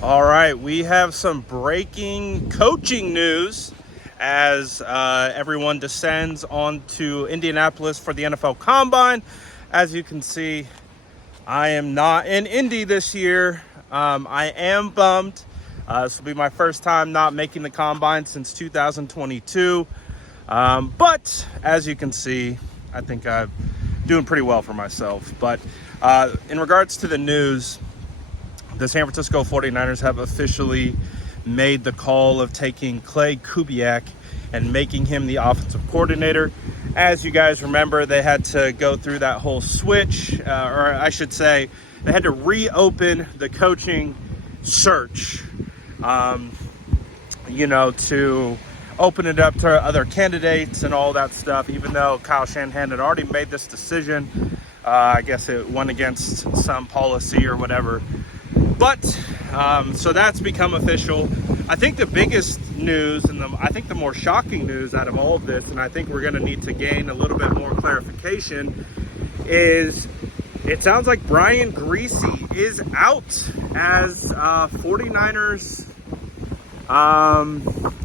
All right, we have some breaking coaching news as everyone descends onto Indianapolis for the NFL Combine. As you can see, I am not in Indy this year. I am bummed. This will be my first time not making the Combine since 2022. But as you can see, I think I'm doing pretty well for myself. But in regards to the news, the San Francisco 49ers have officially made the call of taking Clay Kubiak and making him the offensive coordinator. As you guys remember, they had to go through that whole switch, or I should say, they had to reopen the coaching search, to open it up to other candidates and all that stuff, even though Kyle Shanahan had already made this decision. I guess it went against some policy or whatever. But, so that's become official. I think the biggest news and I think the more shocking news out of all of this, and I think we're going to need to gain a little bit more clarification, is it sounds like Brian Griese is out as 49ers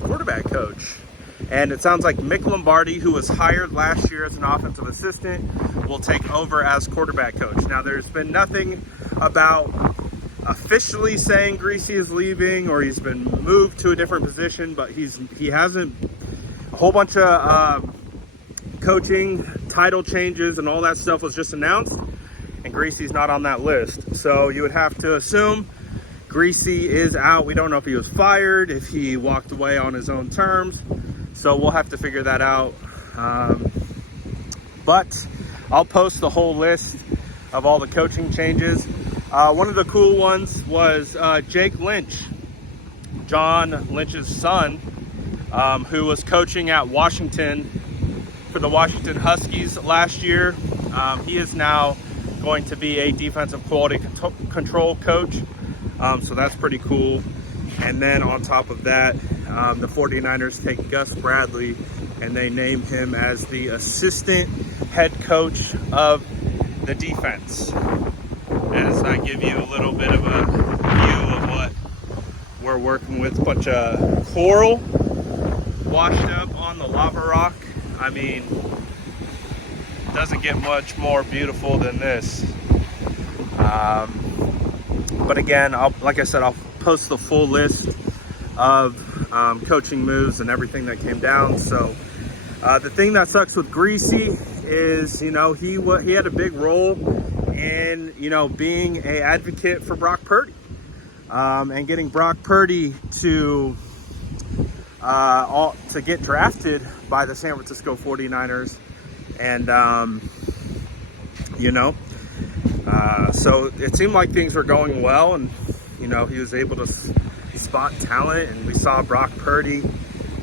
quarterback coach. And it sounds like Mick Lombardi, who was hired last year as an offensive assistant, will take over as quarterback coach. Now, there's been nothing about officially saying Griese is leaving or he's been moved to a different position, but he hasn't. A whole bunch of coaching title changes and all that stuff was just announced, and Griese's not on that list. So you would have to assume Griese is out. We don't know if he was fired, if he walked away on his own terms, so we'll have to figure that out. But I'll post the whole list of all the coaching changes. One of the cool ones was Jake Lynch, John Lynch's son, who was coaching at Washington for the Washington Huskies last year. He is now going to be a defensive quality control coach, so that's pretty cool. And then on top of that, the 49ers take Gus Bradley and they name him as the assistant head coach of the defense. As I give you a little bit of a view of what we're working with, a bunch of coral washed up on the lava rock. I mean, doesn't get much more beautiful than this. But again, I'll post the full list of coaching moves and everything that came down. So the thing that sucks with Griese is, he had a big role in, being an advocate for Brock Purdy, and getting Brock Purdy to get drafted by the San Francisco 49ers. And, so it seemed like things were going well, and, he was able to spot talent, and we saw Brock Purdy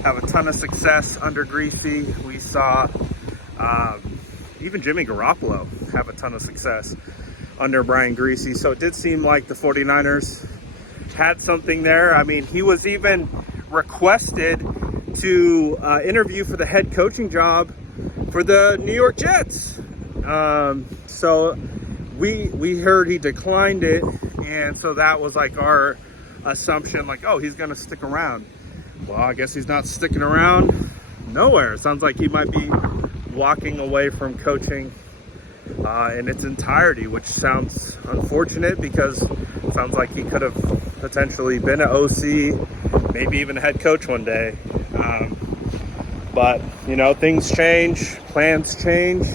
have a ton of success under Griese. We saw even Jimmy Garoppolo have a ton of success under Brian Griese. So it did seem like the 49ers had something there. I mean, he was even requested to interview for the head coaching job for the New York Jets. So we heard he declined it, and so that was like our assumption, like, oh, he's going to stick around. Well, I guess he's not sticking around nowhere. It sounds like he might be walking away from coaching in its entirety, which sounds unfortunate because it sounds like he could have potentially been an OC, maybe even a head coach one day. But, things change, plans change.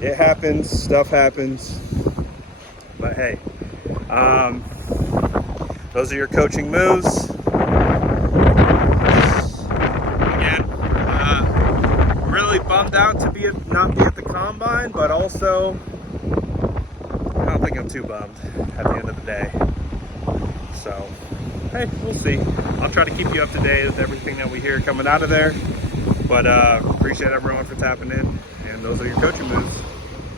It happens, stuff happens. But hey, those are your coaching moves. Really bummed out to not be at the Combine, but also I don't think I'm too bummed at the end of the day. So, hey, we'll see. I'll try to keep you up to date with everything that we hear coming out of there. But appreciate everyone for tapping in, and those are your coaching moves.